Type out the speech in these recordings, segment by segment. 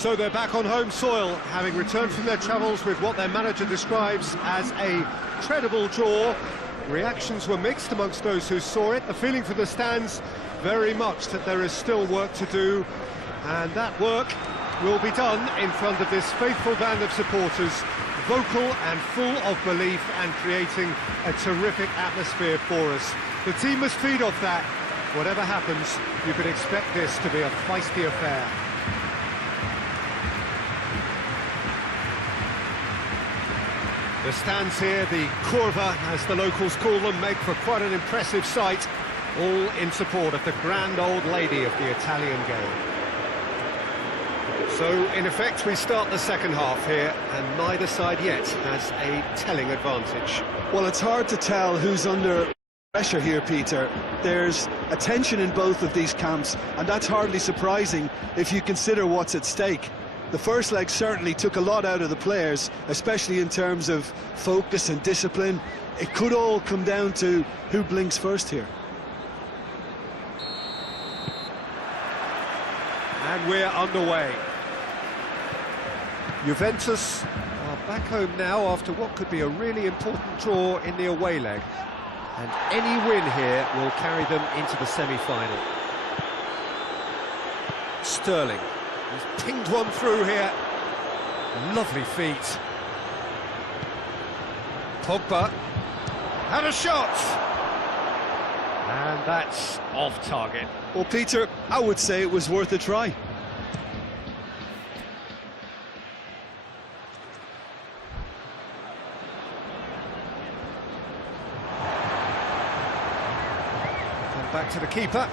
So they're back on home soil, having returned from their travels with what their manager describes as a credible draw. Reactions were mixed amongst those who saw it. The feeling for the stands, very much that there is still work to do, and that work will be done in front of this faithful band of supporters, vocal and full of belief and creating a terrific atmosphere for us. The team must feed off that. Whatever happens, you could expect this to be a feisty affair. The stands here, the curva, as the locals call them, make for quite an impressive sight, all in support of the grand old lady of the Italian game. So, in effect, we start the second half here, and neither side yet has a telling advantage. Well, it's hard to tell who's under pressure here, Peter. There's a tension in both of these camps, and that's hardly surprising if you consider what's at stake. The first leg certainly took a lot out of the players, especially in terms of focus and discipline. It could all come down to who blinks first here. And we're underway. Juventus are back home now after what could be a really important draw in the away leg. And any win here will carry them into the semi-final. Sterling. He's pinged one through here. Lovely feet. Pogba. Had a shot! And that's off target. Well, Peter, I would say it was worth a try. Come back to the keeper.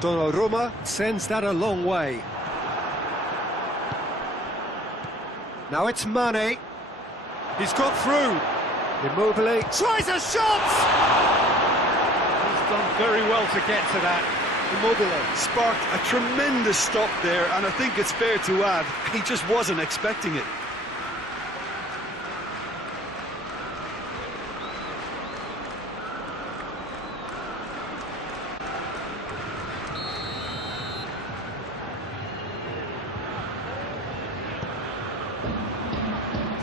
Donnarumma sends that a long way. Now it's Mane. He's got through. Immobile tries a shot! He's done very well to get to that. Immobile Sparked a tremendous stop there, and I think it's fair to add, he just wasn't expecting it.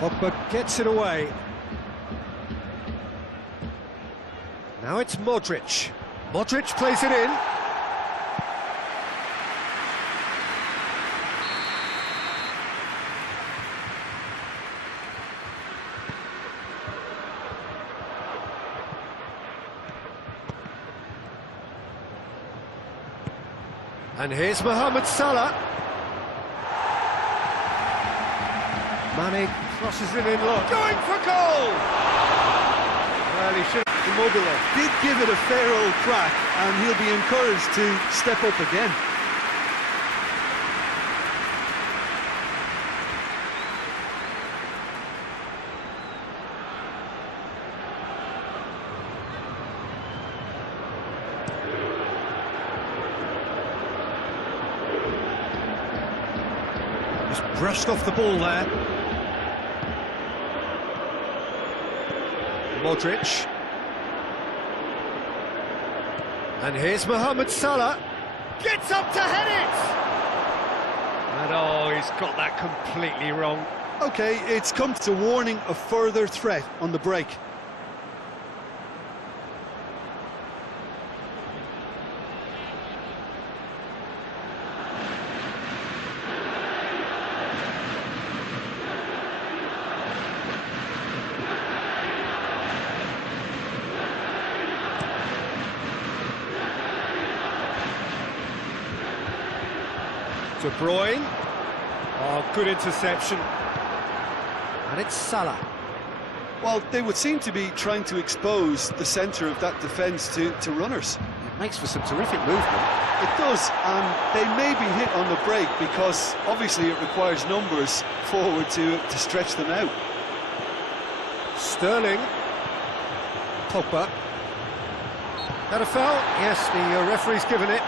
Pogba gets it away. Now it's Modric. Modric plays it in. And here's Mohamed Salah. Mane crosses it in low. Going for goal! Well, he should. Immobile Did give it a fair old crack, and he'll be encouraged to step up again. Just brushed off the ball there. Modric. And here's Mohamed Salah. Gets up to head it! And oh, he's got that completely wrong. Okay, it's come to warning a further threat on the break. De Bruyne. Oh, good interception. And it's Salah. Well, they would seem to be trying to expose the centre of that defence to runners. It makes for some terrific movement. It does, and they may be hit on the break because obviously it requires numbers forward to stretch them out. Sterling. Pogba. That a foul? Yes, the referee's given it.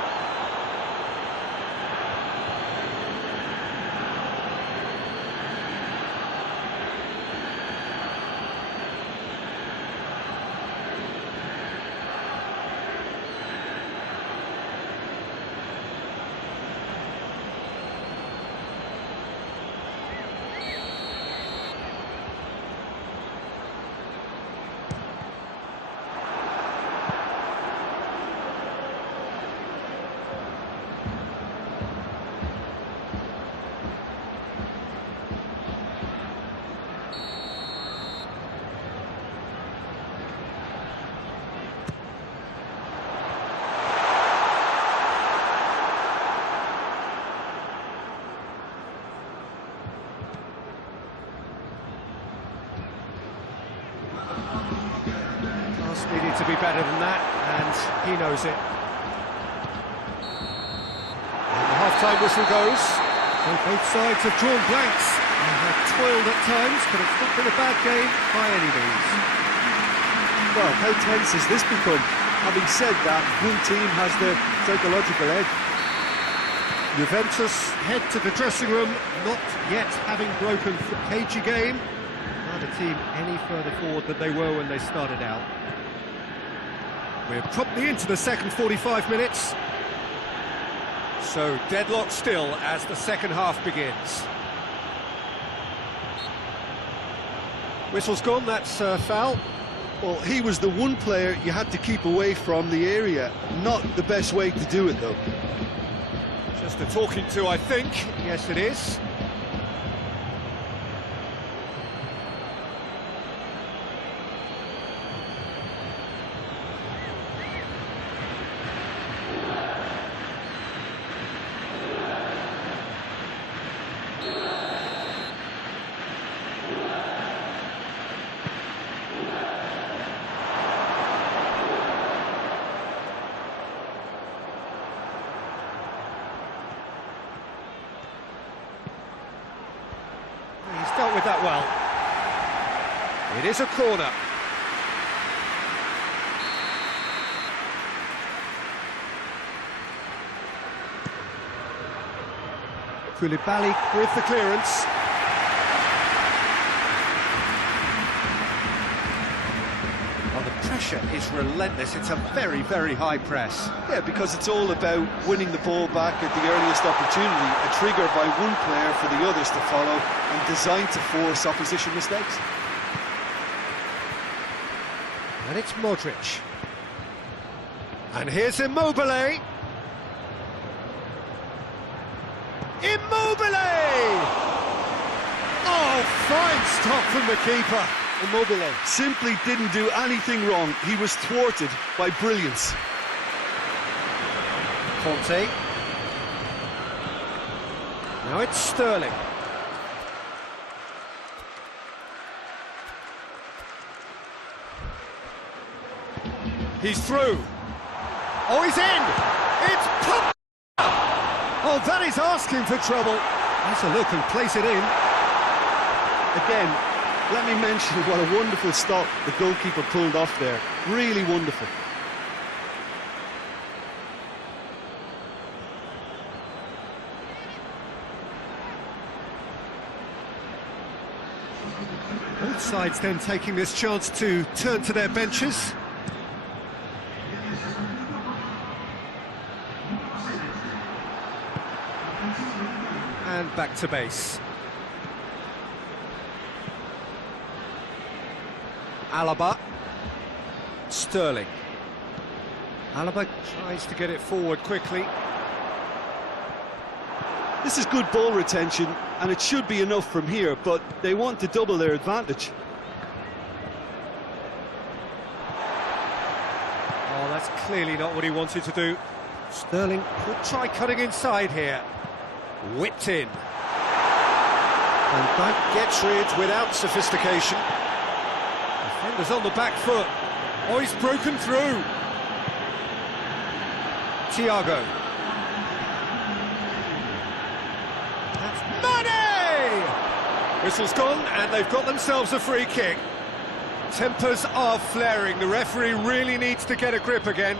needed to be better than that, and he knows it. And the half-time whistle goes. Well, both sides have drawn blanks and have toiled at times, but it's not been a bad game by any means. Well, how tense has this become? Having said that, one team has the psychological edge. Juventus head to the dressing room, not yet having broken the cagey game. Not a team any further forward than they were when they started out. We're promptly into the second 45 minutes. So deadlock still as the second half begins. Whistle's gone, that's foul. Well, he was the one player you had to keep away from the area. Not the best way to do it, though. Just a talking to, I think. Yes, it is. He's dealt with that well. It is a corner. Koulibaly with the clearance. Well, the pressure is relentless. It's a very, very high press. Yeah, because it's all about winning the ball back at the earliest opportunity, a trigger by one player for the others to follow, and designed to force opposition mistakes. And it's Modric. And here's Immobile. Immobile! Oh, fine stop from the keeper. Immobile simply didn't do anything wrong. He was thwarted by brilliance. Conte. Now it's Sterling. He's through. Oh, he's in! It's pop! Oh, that is asking for trouble. That's a look and place it in. Again, let me mention what a wonderful stop the goalkeeper pulled off there. Really wonderful. Both sides then taking this chance to turn to their benches. And back to base. Alaba. Sterling. Alaba tries to get it forward quickly. This is good ball retention, and it should be enough from here, but they want to double their advantage. Oh, that's clearly not what he wanted to do. Sterling could try cutting inside here. Whipped in. And Bank gets rid without sophistication. Defender's on the back foot. Oh, he's broken through. Thiago. That's Mane! Whistle's gone, and they've got themselves a free kick. Tempers are flaring. The referee really needs to get a grip again.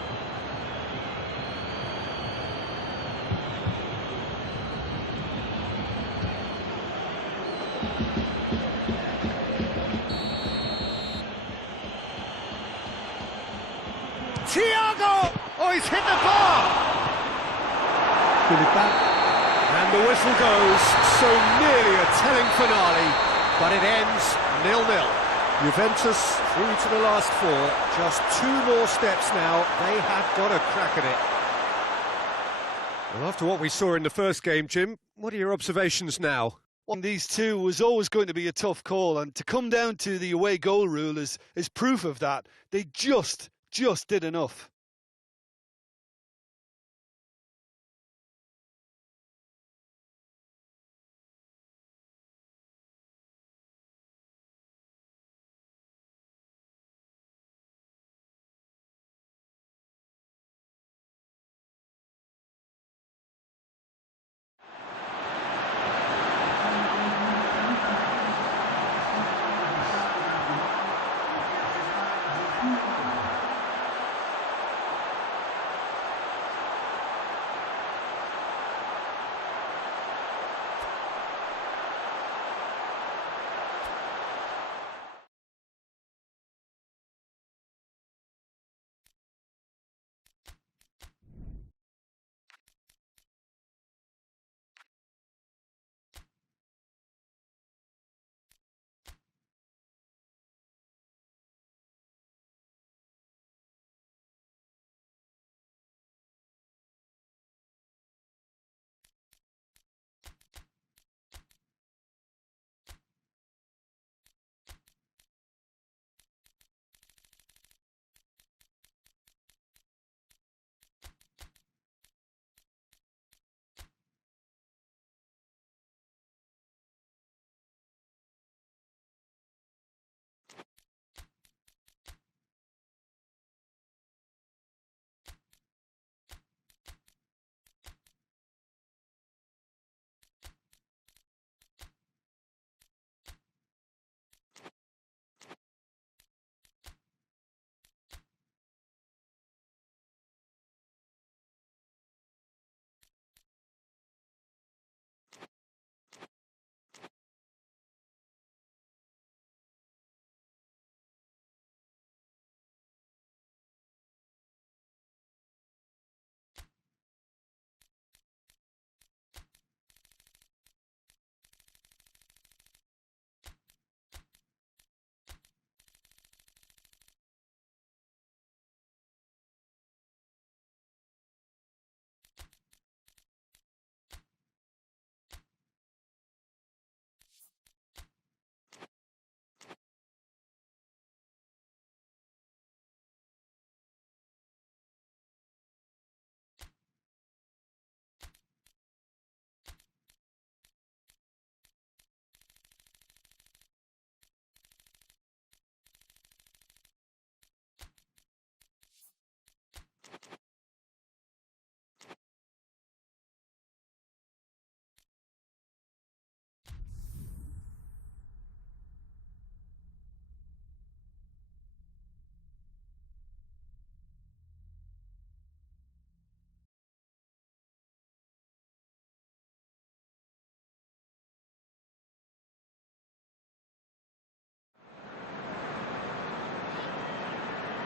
Thiago! Oh, he's hit the bar! And the whistle goes, so nearly a telling finale, but it ends 0-0. Juventus through to the last four, just two more steps now, they have got a crack at it. Well, after what we saw in the first game, Jim, what are your observations now? One of these two was always going to be a tough call, and to come down to the away goal rule is proof of that. They just did enough.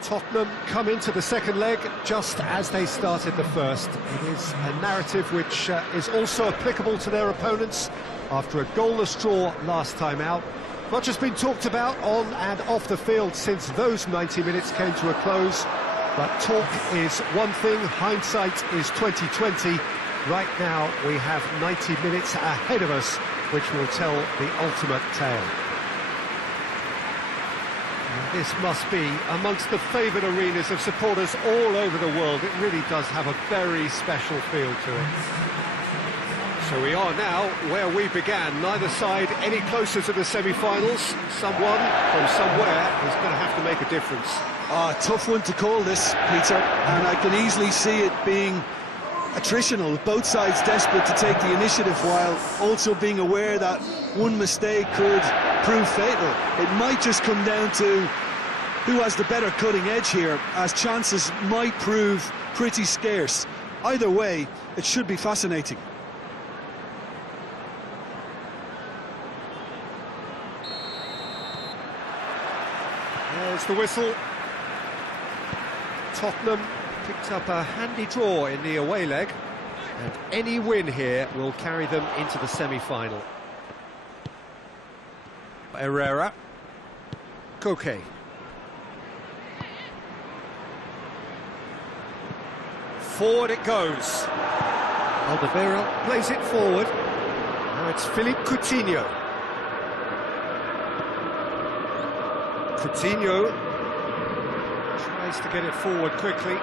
Tottenham come into the second leg just as they started the first. It is a narrative which is also applicable to their opponents after a goalless draw last time out. Much has been talked about on and off the field since those 90 minutes came to a close. But talk is one thing, hindsight is 2020. Right now we have 90 minutes ahead of us, which will tell the ultimate tale. This must be amongst the favoured arenas of supporters all over the world. It really does have a very special feel to it. So we are now where we began, neither side any closer to the semi-finals. Someone from somewhere is going to have to make a difference. Tough one to call this, Peter, and I can easily see it being attritional. Both sides desperate to take the initiative while also being aware that one mistake could prove fatal. It might just come down to who has the better cutting edge here, as chances might prove pretty scarce. Either way, it should be fascinating. There's the whistle. Tottenham picked up a handy draw in the away leg, and any win here will carry them into the semi-final. Herrera. Koke. Forward it goes. Alderweireld plays it forward. Now it's Philippe Coutinho. Coutinho tries to get it forward quickly.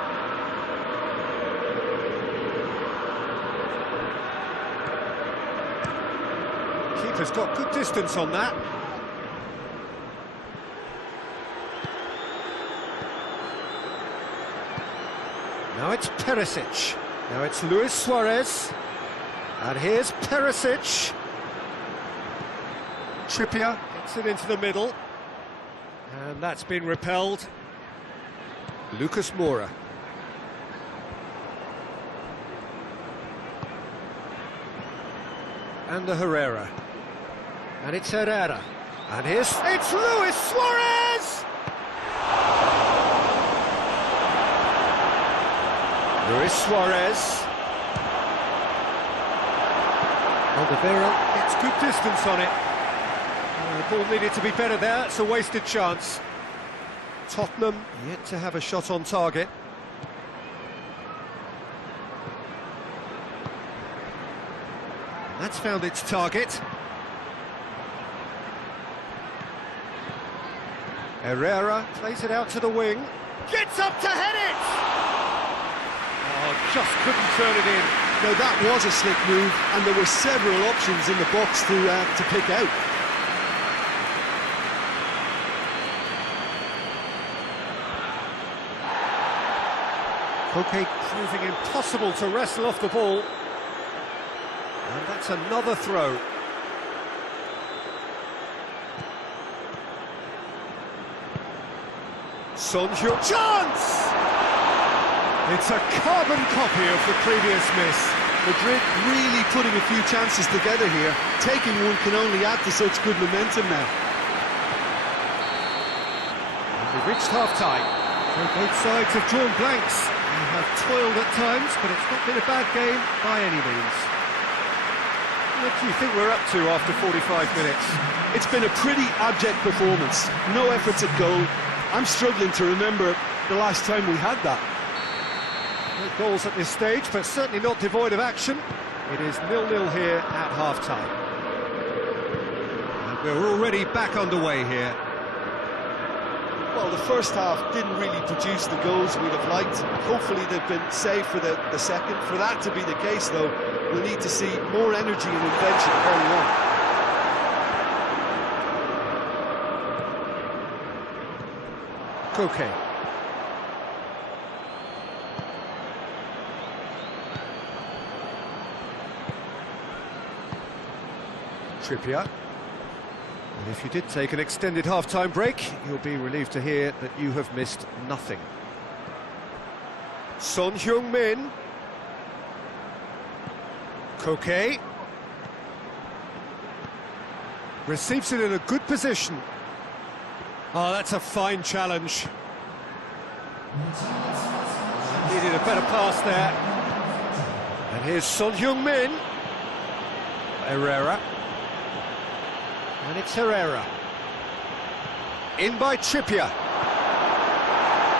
Keeper's got good distance on that. Now it's Perisic. Now it's Luis Suarez. And here's Perisic. Trippier gets it into the middle. And that's been repelled. Lucas Moura. And the Herrera. And it's Herrera. And it's Luis Suarez! Luis Suarez. Alderweireld gets good distance on it. The ball needed to be better there, it's a wasted chance. Tottenham yet to have a shot on target. That's found its target. Herrera plays it out to the wing. Gets up to head it! Oh, just couldn't turn it in. No, that was a slick move, and there were several options in the box to pick out. Koke proving impossible to wrestle off the ball. And that's another throw. Son Heung chance! It's a carbon copy of the previous miss. Madrid really putting a few chances together here. Taking one can only add to such good momentum now. And we've reached half-time. So both sides have drawn blanks. They have toiled at times, but it's not been a bad game by any means. What do you think we're up to after 45 minutes? It's been a pretty abject performance. No efforts at goal. I'm struggling to remember the last time we had that. No goals at this stage, but certainly not devoid of action. It is 0-0 here at half-time. And we're already back underway here. Well, the first half didn't really produce the goals we'd have liked. Hopefully they've been saved for the second. For that to be the case, though, we'll need to see more energy and invention early on. Koke. Trippier. And if you did take an extended half-time break, you'll be relieved to hear that you have missed nothing. Son Heung-min. Koke. Receives it in a good position. Oh, that's a fine challenge. Needed a better pass there. And here's Son Heung-min. Herrera. And it's Herrera. In by Trippier.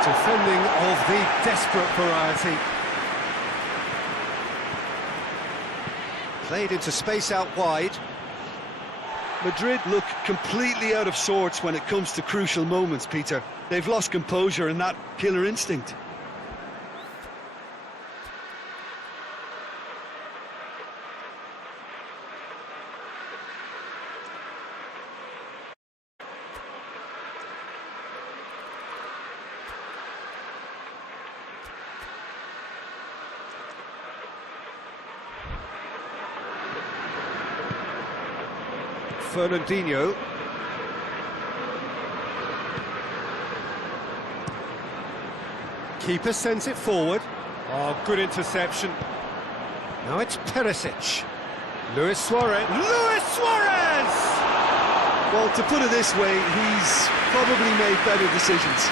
Defending of the desperate variety. Played into space out wide. Madrid look completely out of sorts when it comes to crucial moments, Peter. They've lost composure and that killer instinct. Fernandinho. Keeper sends it forward. Oh, good interception. Now it's Perisic. Luis Suarez. Luis Suarez! Well, to put it this way, he's probably made better decisions.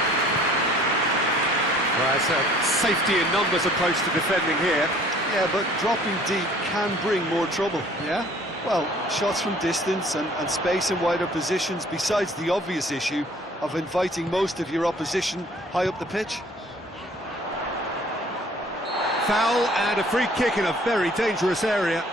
Well, it's a safety in numbers approach to defending here. Yeah, but dropping deep can bring more trouble. Yeah? Well, shots from distance and space in wider positions, besides the obvious issue of inviting most of your opposition high up the pitch. Foul and a free kick in a very dangerous area.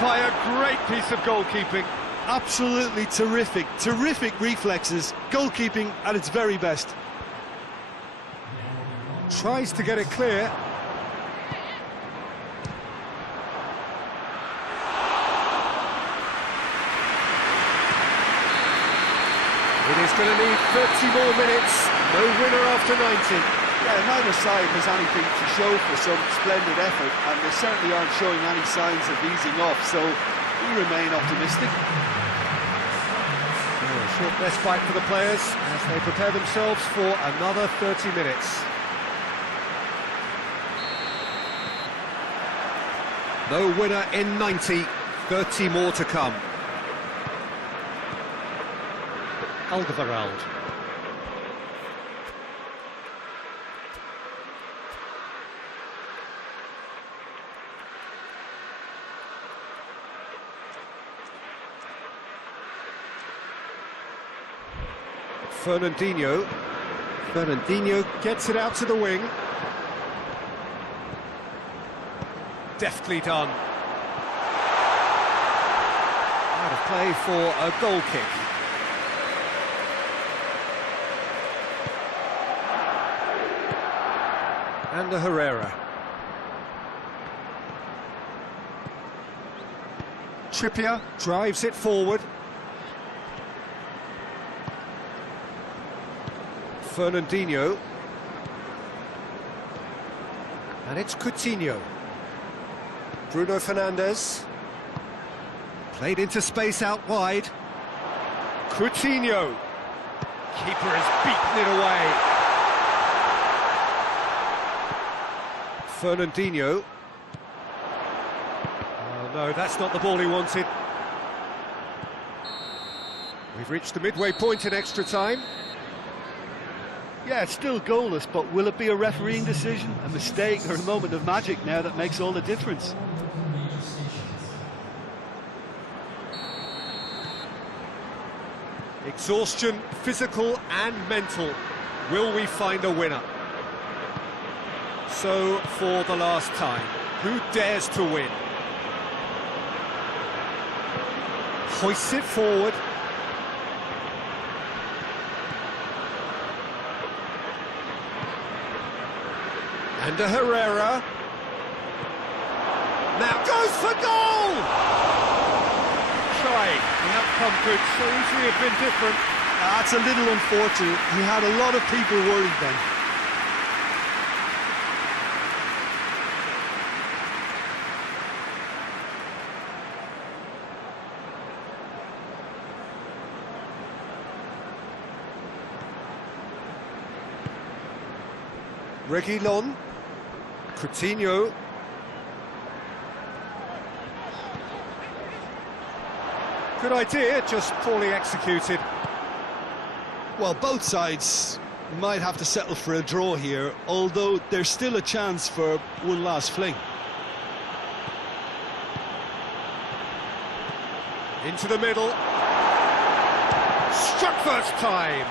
By a great piece of goalkeeping. Absolutely terrific, terrific reflexes. Goalkeeping at its very best. Tries to get it clear. It is going to need 30 more minutes No winner after 90. Yeah, neither side has anything to show for some splendid effort, and they certainly aren't showing any signs of easing off, so we remain optimistic. A short respite for the players as they prepare themselves for another 30 minutes. No winner in 90, 30 more to come. Alderweireld. Fernandinho. Fernandinho gets it out to the wing. Deftly done. Out of play for a goal kick. And Herrera. Trippier drives it forward. Fernandinho. And it's Coutinho. Bruno Fernandes. Played into space out wide. Coutinho. Keeper has beaten it away. Fernandinho. Oh no, that's not the ball he wanted. We've reached the midway point in extra time. Yeah, it's still goalless, but will it be a refereeing decision, a mistake, or a moment of magic now that makes all the difference? Exhaustion, physical and mental. Will we find a winner? So, for the last time, who dares to win? Hoists it forward. And a Herrera. Now goes for goal! Trying. The outcome could so easily have been different. That's a little unfortunate. He had a lot of people worried then. Reguilon. Coutinho. Good idea, just poorly executed. Well, both sides might have to settle for a draw here, although there's still a chance for one last fling. Into the middle. Struck first time.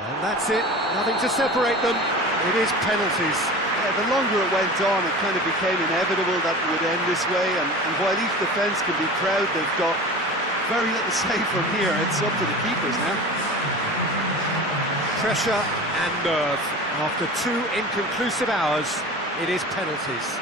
And that's it, nothing to separate them. It is penalties. Yeah, the longer it went on, it kind of became inevitable that it would end this way, and while each defence can be proud, they've got very little say from here. It's up to the keepers now. Pressure and nerve. After 2 inconclusive hours, it is penalties.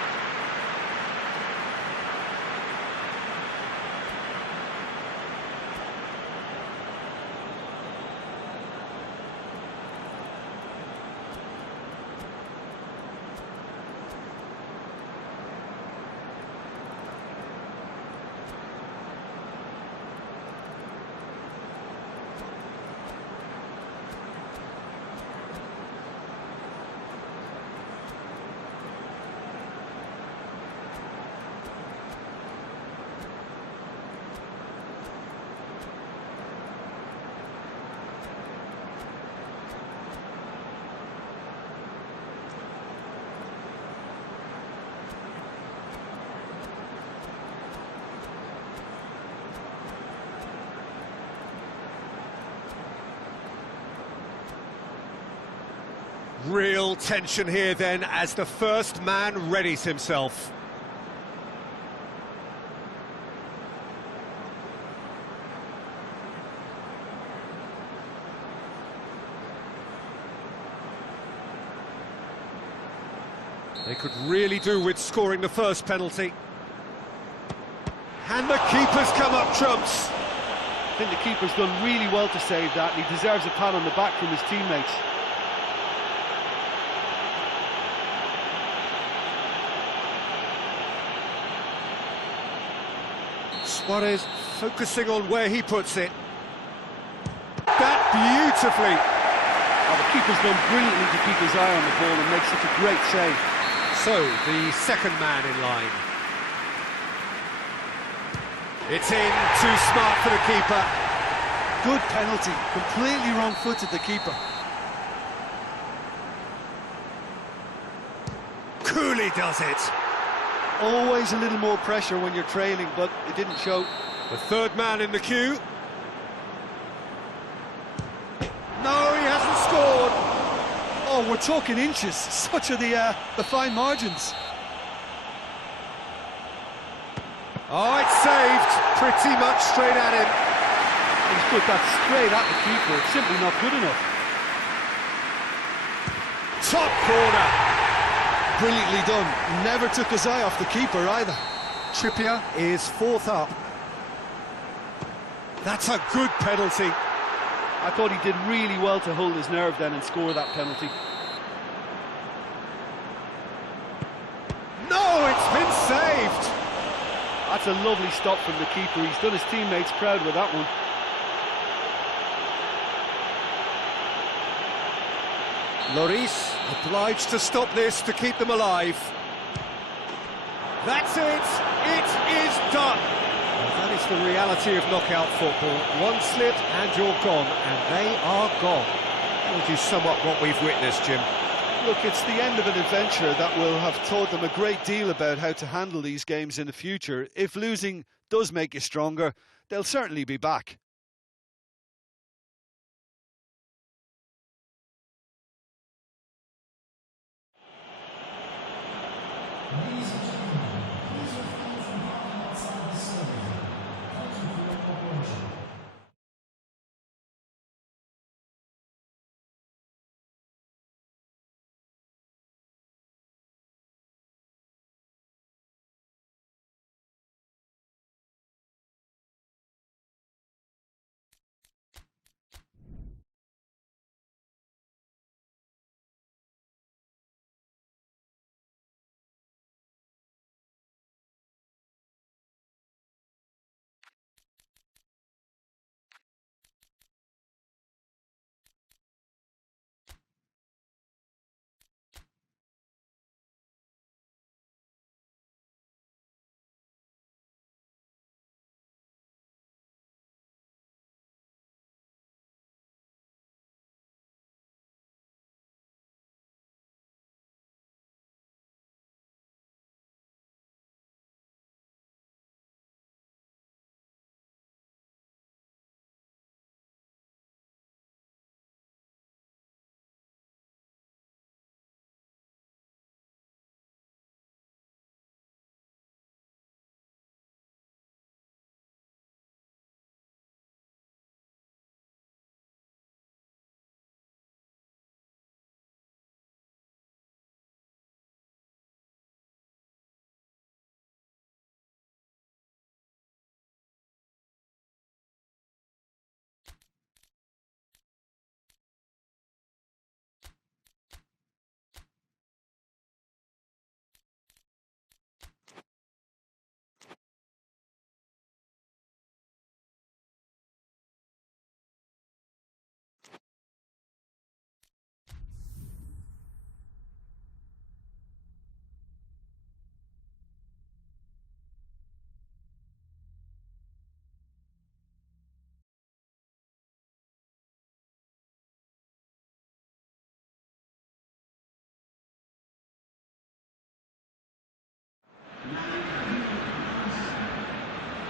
Real tension here then as the first man readies himself. They could really do with scoring the first penalty. And the keeper's come up trumps. think the keeper's done really well to save that, and he deserves a pat on the back from his teammates. Suarez focusing on where he puts it. That beautifully. Oh, the keeper's done brilliantly to keep his eye on the ball and make such a great save. So, the second man in line. It's in, too smart for the keeper. Good penalty, completely wrong-footed the keeper. Coolly does it. Always a little more pressure when you're trailing, but it didn't show. The third man in the queue. No, he hasn't scored. Oh, we're talking inches. Such are the fine margins. Oh, it's saved. Pretty much straight at him. He's put that straight at the keeper. It's simply not good enough. Top corner. Brilliantly done. Never took his eye off the keeper either. Trippier is fourth up. That's a good penalty. I thought he did really well to hold his nerve then and score that penalty. No, it's been saved. That's a lovely stop from the keeper. He's done his teammates proud with that one. Lloris obliged to stop this to keep them alive. That's it. It is done. Well, that is the reality of knockout football. One slip and you're gone, and they are gone. How would you sum up what we've witnessed, Jim? Look, it's the end of an adventure that will have taught them a great deal about how to handle these games in the future. If losing does make you stronger, they'll certainly be back.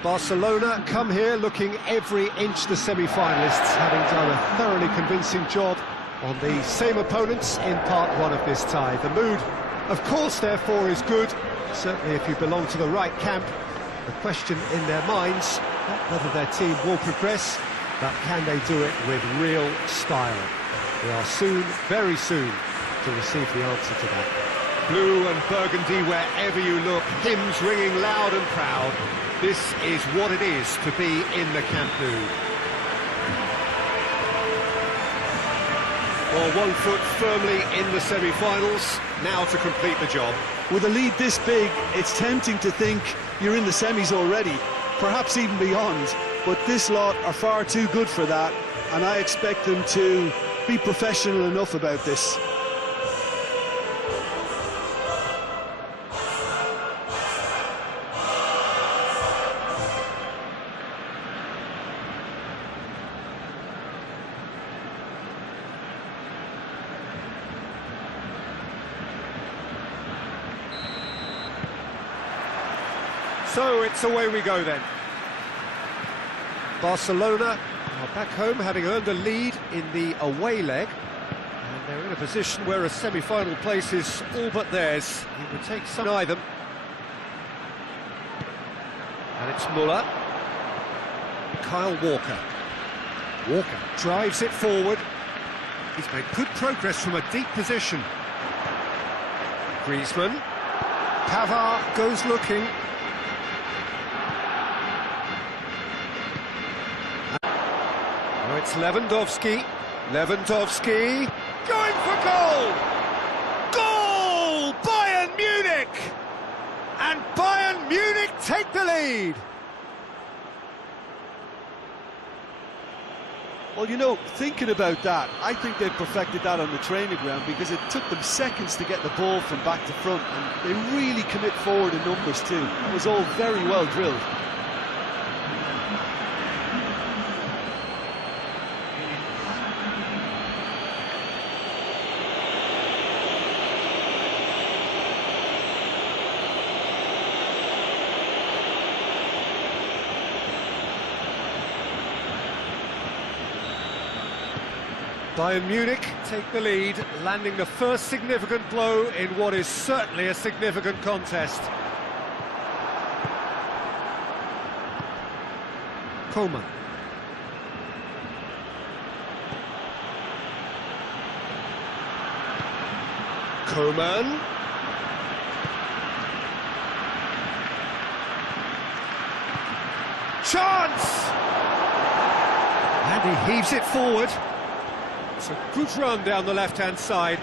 Barcelona come here looking every inch the semi-finalists, having done a thoroughly convincing job on the same opponents in part one of this tie. The mood, of course, therefore, is good, certainly if you belong to the right camp. The question in their minds, not whether their team will progress, but can they do it with real style? We are soon, very soon, to receive the answer to that. Blue and burgundy wherever you look, hymns ringing loud and proud. This is what it is to be in the Camp Nou. Well, 1 foot firmly in the semi-finals, now to complete the job. With a lead this big, it's tempting to think you're in the semis already, perhaps even beyond, but this lot are far too good for that, and I expect them to be professional enough about this. So it's away we go then. Barcelona are back home, having earned a lead in the away leg, and they're in a position where a semi-final place is all but theirs. It would take some eye them. And it's Muller. Kyle Walker. Walker drives it forward. He's made good progress from a deep position. Griezmann. Pavard goes looking. Now it's Lewandowski. Lewandowski going for goal! Goal! Bayern Munich! And Bayern Munich take the lead! Well, you know, thinking about that, I think they perfected that on the training ground because it took them seconds to get the ball from back to front, and they really commit forward in numbers too. That was all very well drilled. Bayern Munich take the lead, landing the first significant blow in what is certainly a significant contest. Coman. Coman. Chance! And he heaves it forward. It's a good run down the left-hand side.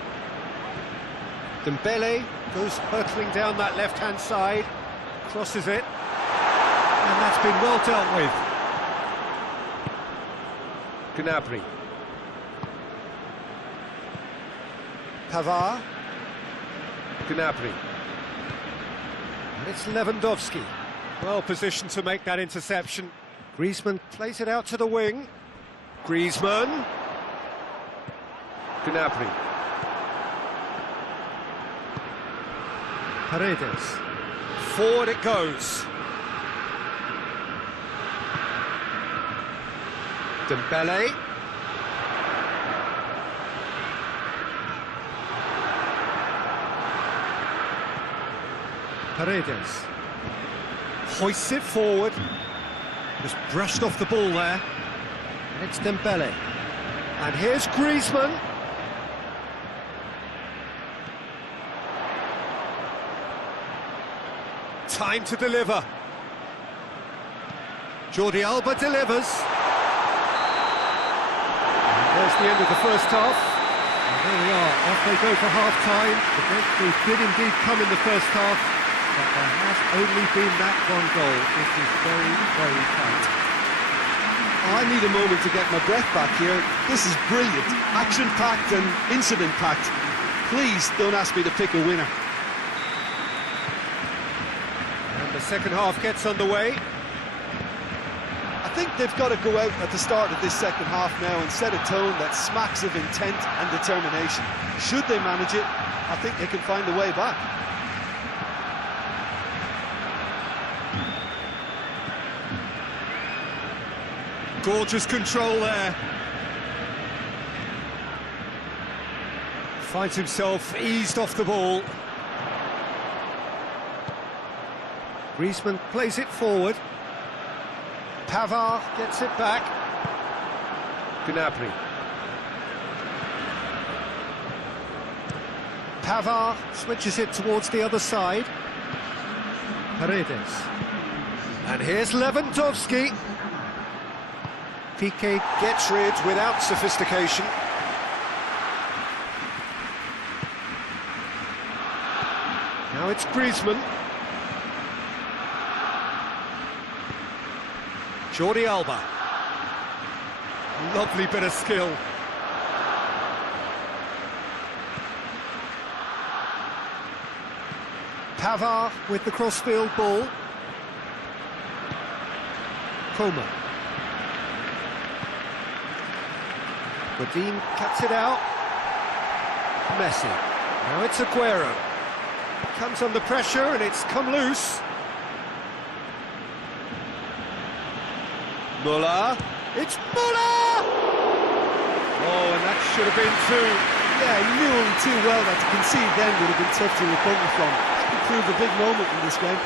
Dembele goes hurtling down that left-hand side, crosses it, and that's been well dealt with. Gnabry. Pavard. Gnabry. And it's Lewandowski. Well positioned to make that interception. Griezmann plays it out to the wing. Griezmann. Gnabry. Paredes. Forward it goes. Dembele. Paredes. Hoists it forward. Just brushed off the ball there. And it's Dembele. And here's Griezmann. Time to deliver. Jordi Alba delivers. And there's the end of the first half. And there we are, off they go for half-time. The breakthrough did indeed come in the first half, but there has only been that one goal. It is very, very tight. I need a moment to get my breath back here. This is brilliant, action-packed and incident-packed. Please don't ask me to pick a winner. The second half gets underway. I think they've got to go out at the start of this second half now and set a tone that smacks of intent and determination. Should they manage it, I think they can find a way back. Gorgeous control there. Finds himself eased off the ball. Griezmann plays it forward. Pavard gets it back. Gnabry. Pavard switches it towards the other side. Paredes. And here's Lewandowski. Piqué gets rid without sophistication. Now it's Griezmann. Jordi Alba. Lovely bit of skill. Pavard with the crossfield ball. Coman. Godin cuts it out. Messi. Now it's Aguero. Comes under pressure and it's come loose. Muller. It's Muller! Oh, and that should have been two. Yeah, he knew only too well that to concede then would have been tough to recover from. That could prove a big moment in this game.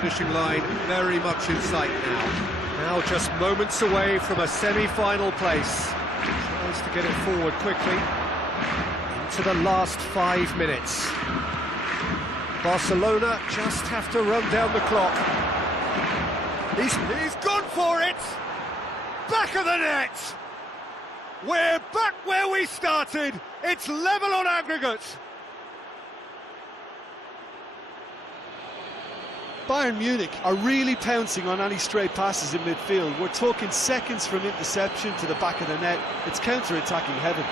Finishing line very much in sight now. Now just moments away from a semi-final place. Tries to get it forward quickly. Into the last 5 minutes. Barcelona just have to run down the clock. He's gone for it! Back of the net! We're back where we started. It's level on aggregate. Bayern Munich are really pouncing on any stray passes in midfield. We're talking seconds from interception to the back of the net. It's counter-attacking heaven.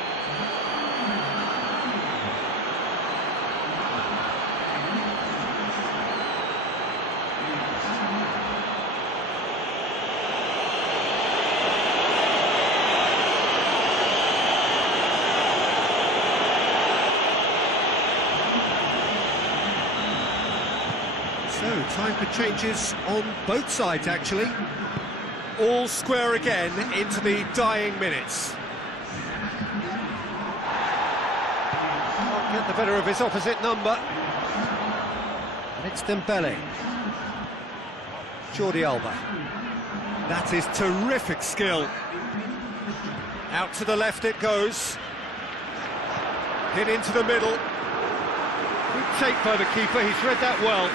So, time for changes on both sides, actually. All square again into the dying minutes. Can't get the better of his opposite number. And it's Dembele. Jordi Alba. That is terrific skill. Out to the left it goes. Hit into the middle. Good take by the keeper, he's read that well.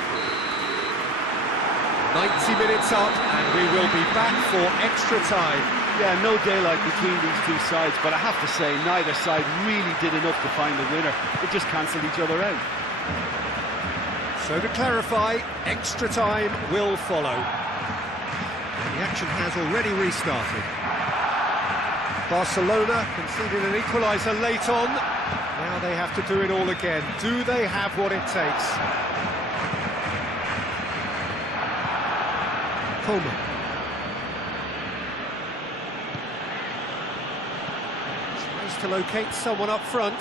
90 minutes up, and we will be back for extra time. Yeah, no daylight between these two sides, but I have to say, neither side really did enough to find the winner. They just cancelled each other out. So to clarify, extra time will follow. And the action has already restarted. Barcelona conceded an equaliser late on. Now they have to do it all again. Do they have what it takes? Coman. Tries to locate someone up front.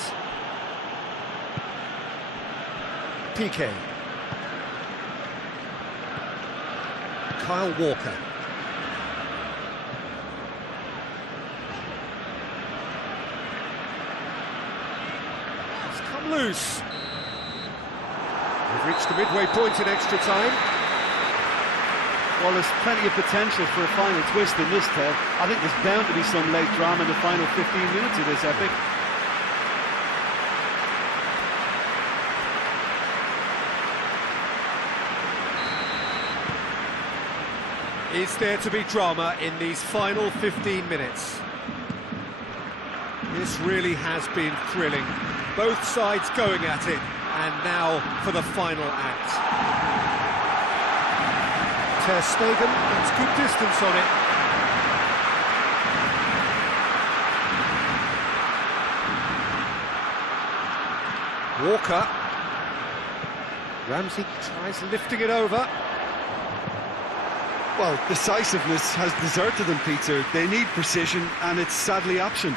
Piqué. Kyle Walker. It's come loose. We've reached the midway point in extra time. Well, there's plenty of potential for a final twist in this tale. I think there's bound to be some late drama in the final 15 minutes of this epic. Is there to be drama in these final 15 minutes? This really has been thrilling. Both sides going at it, and now for the final act. Ter Stegen, that's good distance on it. Walker. Ramsey tries lifting it over. Well, decisiveness has deserted them, Peter. They need precision, and it's sadly absent.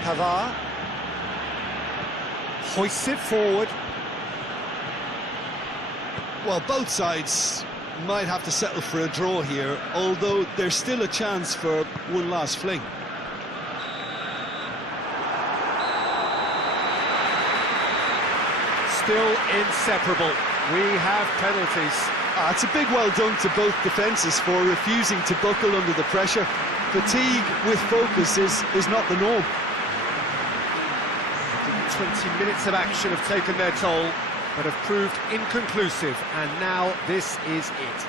Pavard. Hoists it forward. Well, both sides might have to settle for a draw here, although there's still a chance for one last fling. still inseparable. We have penalties. It's a big well done to both defences for refusing to buckle under the pressure. Fatigue with focus is not the norm. 20 minutes of action have taken their toll, but have proved inconclusive, and now this is it.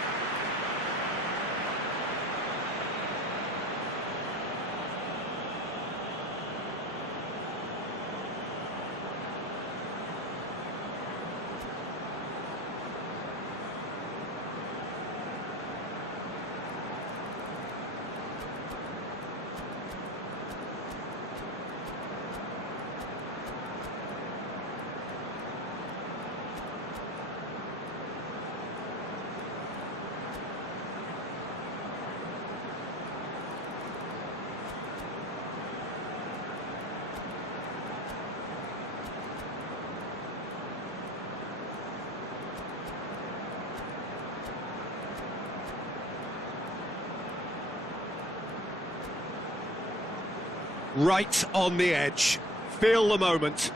Right on the edge. Feel the moment.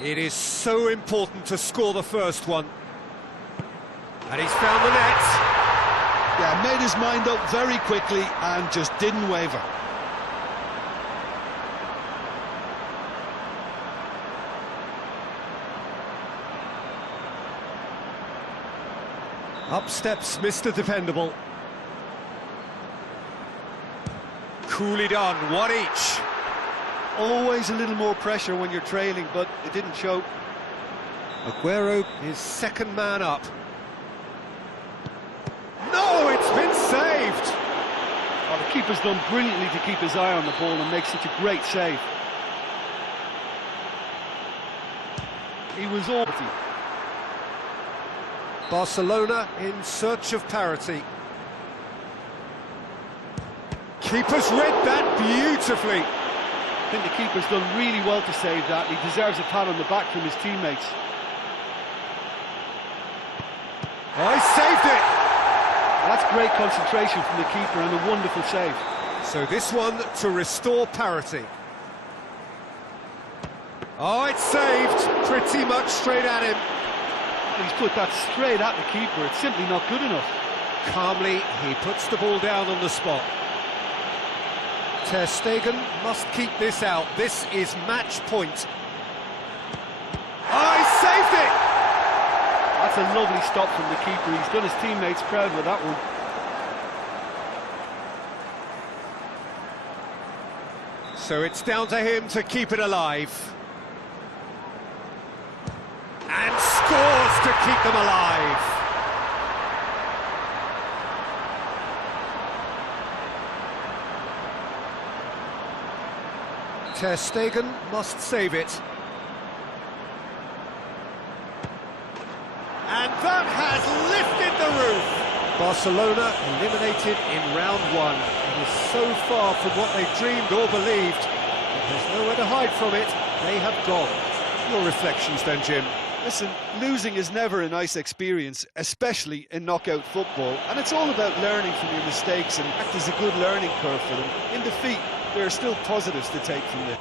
It is so important to score the first one. And he's found the net. Yeah, made his mind up very quickly and just didn't waver. Up steps Mr. Dependable. Coolly done, one each. Always a little more pressure when you're trailing, but it didn't show. Aguero is second man up. No, it's been saved! Oh, the keeper's done brilliantly to keep his eye on the ball and make such a great save. He was all... Barcelona in search of parity. Keeper's read that beautifully. I think the keeper's done really well to save that. He deserves a pat on the back from his teammates. Oh, he saved it! That's great concentration from the keeper and a wonderful save. So this one to restore parity. Oh, it's saved. Pretty much straight at him. He's put that straight at the keeper. It's simply not good enough. Calmly, he puts the ball down on the spot. Ter Stegen must keep this out. This is match point. Oh, he saved it! That's a lovely stop from the keeper. He's done his teammates proud with that one. So it's down to him to keep it alive. And scores to keep them alive. Ter Stegen must save it. And that has lifted the roof. Barcelona eliminated in round one. It is so far from what they dreamed or believed, but there's nowhere to hide from it. They have gone. Your reflections then, Jim? Listen, losing is never a nice experience, especially in knockout football, and it's all about learning from your mistakes and act as a good learning curve for them. In defeat, there are still positives to take from this.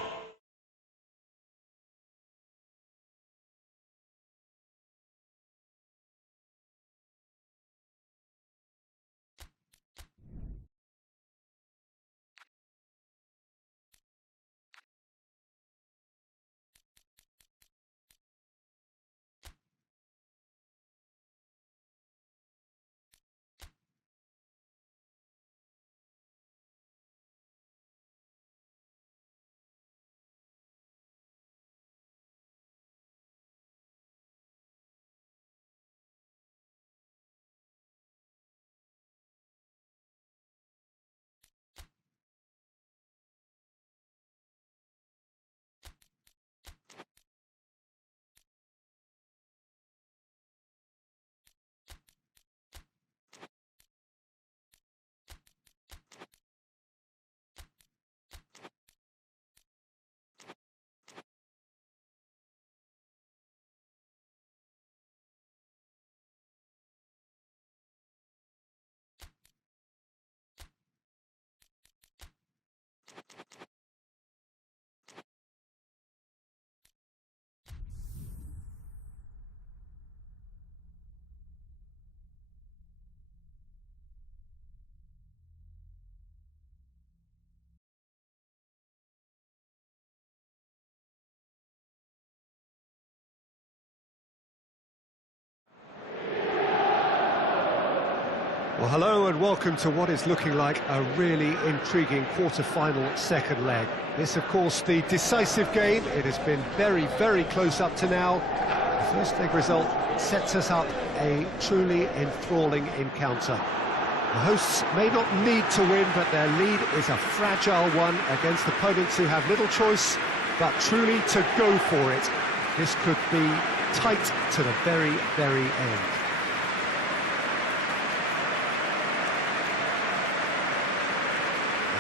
Well, hello and welcome to what is looking like a really intriguing quarter-final second leg. This, of course, the decisive game. It has been very, very close up to now. The first leg result sets us up a truly enthralling encounter. The hosts may not need to win, but their lead is a fragile one against opponents who have little choice, but truly to go for it. This could be tight to the very, very end.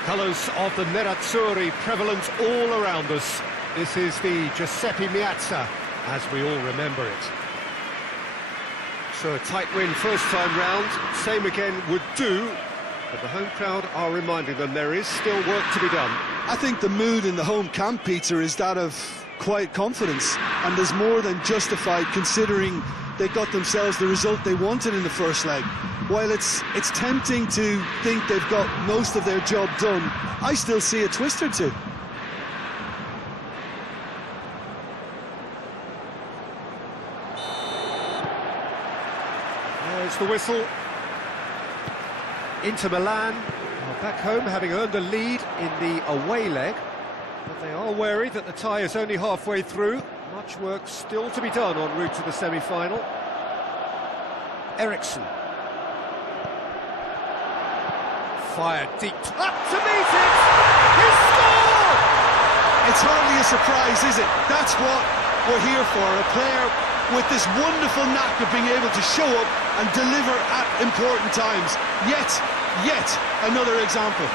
Colours of the Nerazzurri prevalent all around us. This is the Giuseppe Meazza, as we all remember it. So a tight win first time round, same again would do, but the home crowd are reminding them there is still work to be done. I think the mood in the home camp, Peter, is that of quiet confidence, and there's more than justified considering they got themselves the result they wanted in the first leg. While it's tempting to think they've got most of their job done, I still see a twist or two. There's the whistle. Inter Milan are back home, having earned a lead in the away leg, but they are wary that the tie is only halfway through. Much work still to be done en route to the semi-final. Eriksson. Fired deep up to meet it! He scored! It's hardly a surprise, is it? That's what we're here for, a player with this wonderful knack of being able to show up and deliver at important times. Yet another example.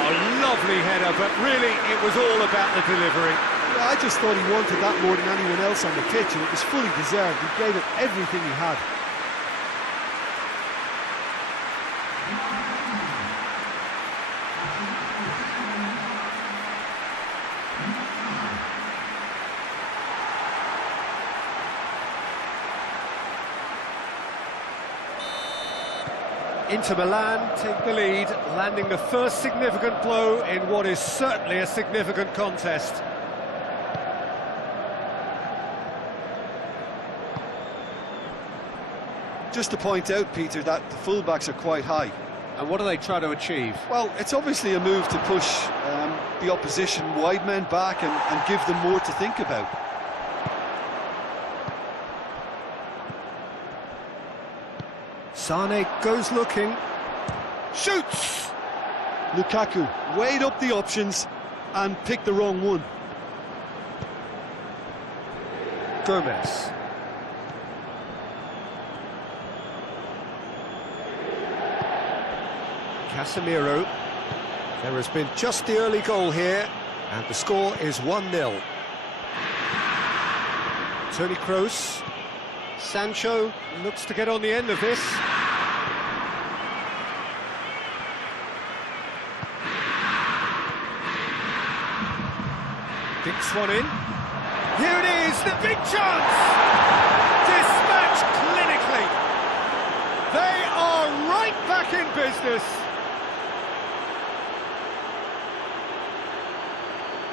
Oh, lovely header, but really it was all about the delivery. I just thought he wanted that more than anyone else on the pitch, and it was fully deserved. He gave it everything he had. Inter Milan take the lead, landing the first significant blow in what is certainly a significant contest. Just to point out, Peter, that the fullbacks are quite high. And what do they try to achieve? Well, it's obviously a move to push the opposition wide men back and give them more to think about. Sane goes looking, shoots! Lukaku weighed up the options and picked the wrong one. Gomez. Casemiro. There has been just the early goal here, and the score is 1-0. Toni Kroos. Sancho looks to get on the end of this. Dicks one in. Here it is, the big chance! Dispatched clinically. They are right back in business.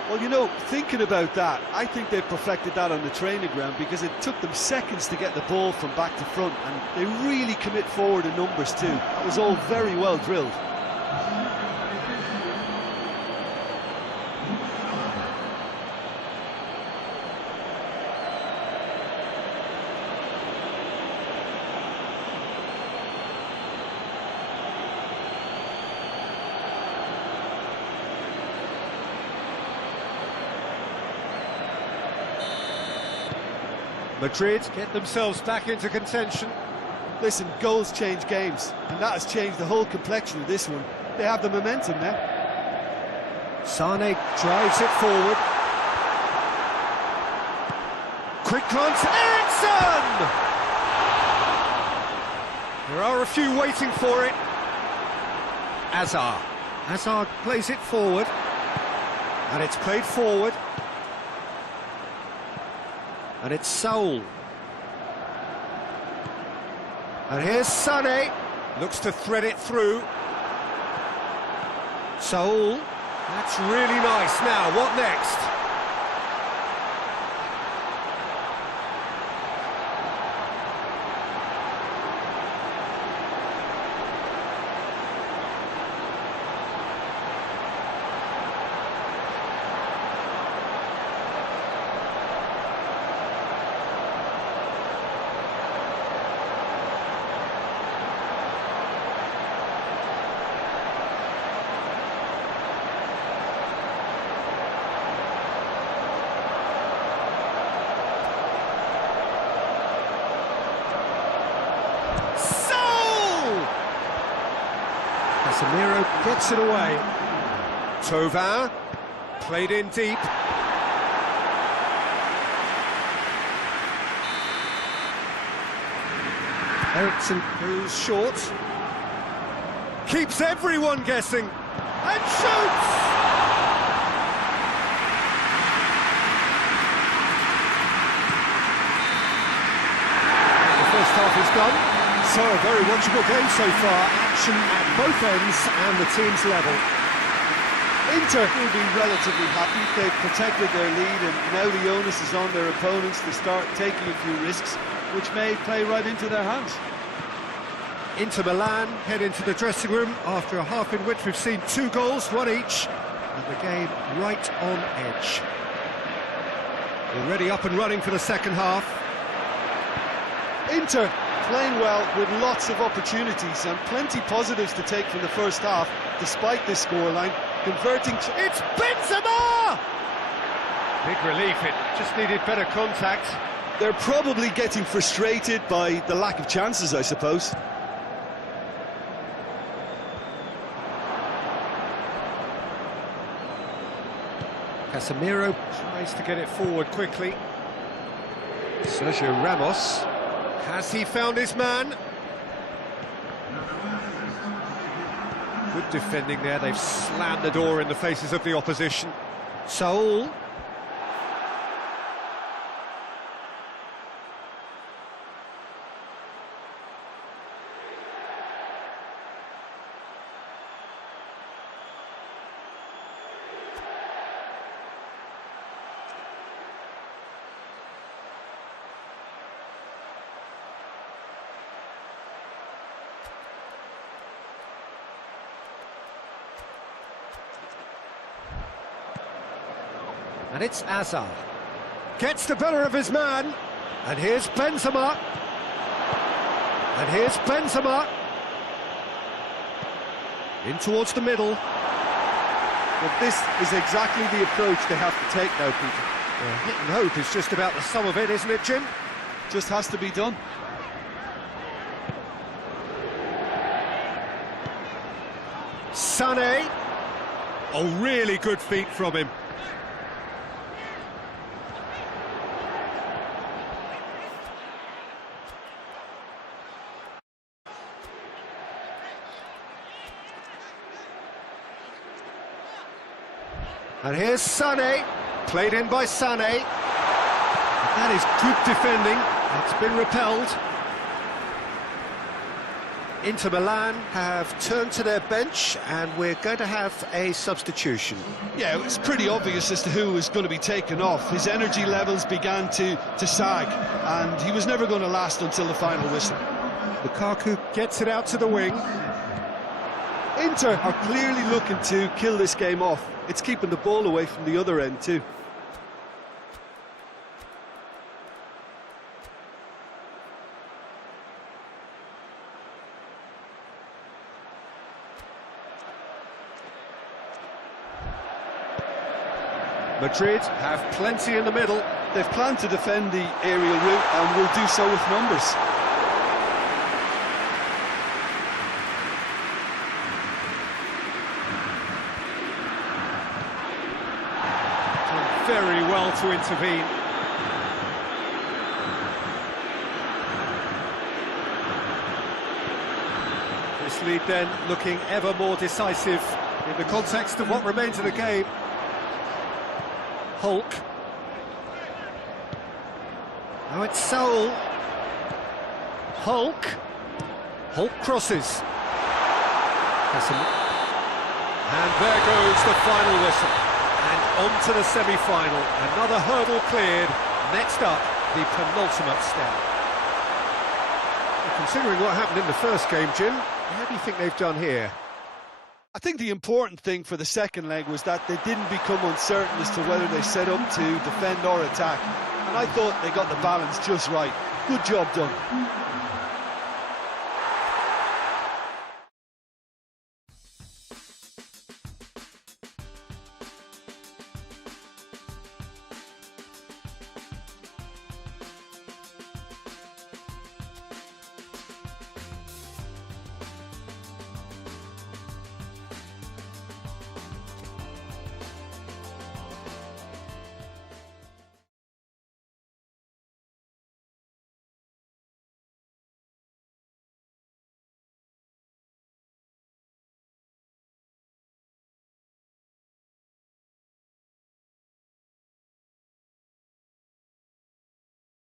Well, you know, thinking about that, I think they perfected that on the training ground because it took them seconds to get the ball from back to front, and they really commit forward in numbers too. That was all very well drilled. Madrid get themselves back into contention. Listen, goals change games, and that has changed the whole complexion of this one. They have the momentum now. Sane drives it forward. Quick glance, Eriksson! There are a few waiting for it. Hazard plays it forward, and it's played forward. And it's Saul. And here's Sané. Looks to thread it through. Saul. That's really nice. Now, what next? Casemiro gets it away. Tovin, played in deep. Ericsson goes short. Keeps everyone guessing. And shoots! The first half is done. So a very watchable game so far. Action at both ends and the team's level. Inter will be relatively happy. They've protected their lead and now the onus is on their opponents to start taking a few risks, which may play right into their hands. Inter Milan head into the dressing room after a half in which we've seen 2 goals, 1 each, and the game right on edge. Already up and running for the second half. Inter playing well with lots of opportunities and plenty positives to take from the first half, despite this scoreline. Converting... It's Benzema! Big relief, it just needed better contact. They're probably getting frustrated by the lack of chances, I suppose. Casemiro tries to get it forward quickly. Sergio Ramos. Has he found his man? Good defending there, they've slammed the door in the faces of the opposition. Saul. And it's Hazard. Gets the better of his man. And here's Benzema. And here's Benzema. In towards the middle. But this is exactly the approach they have to take now, Peter. Well, hit and hope is just about the sum of it, isn't it, Jim? Just has to be done. Sané. Oh, really good feet from him. And here's Sané, played in by Sané. That is good defending, it's been repelled. Inter Milan have turned to their bench and we're going to have a substitution. Yeah, it was pretty obvious as to who was going to be taken off. His energy levels began to sag and he was never going to last until the final whistle. Lukaku gets it out to the wing. Inter are clearly looking to kill this game off. It's keeping the ball away from the other end too. Madrid have plenty in the middle. They've planned to defend the aerial route and will do so with numbers. Very well to intervene. This lead then looking ever more decisive in the context of what remains of the game. Hulk. Now it's Saul. Hulk. Hulk crosses. And there goes the final whistle. And on to the semi-final. Another hurdle cleared. Next up, the penultimate step. Well, considering what happened in the first game, Jim, how do you think they've done here? I think the important thing for the second leg was that they didn't become uncertain as to whether they set up to defend or attack. And I thought they got the balance just right. Good job done.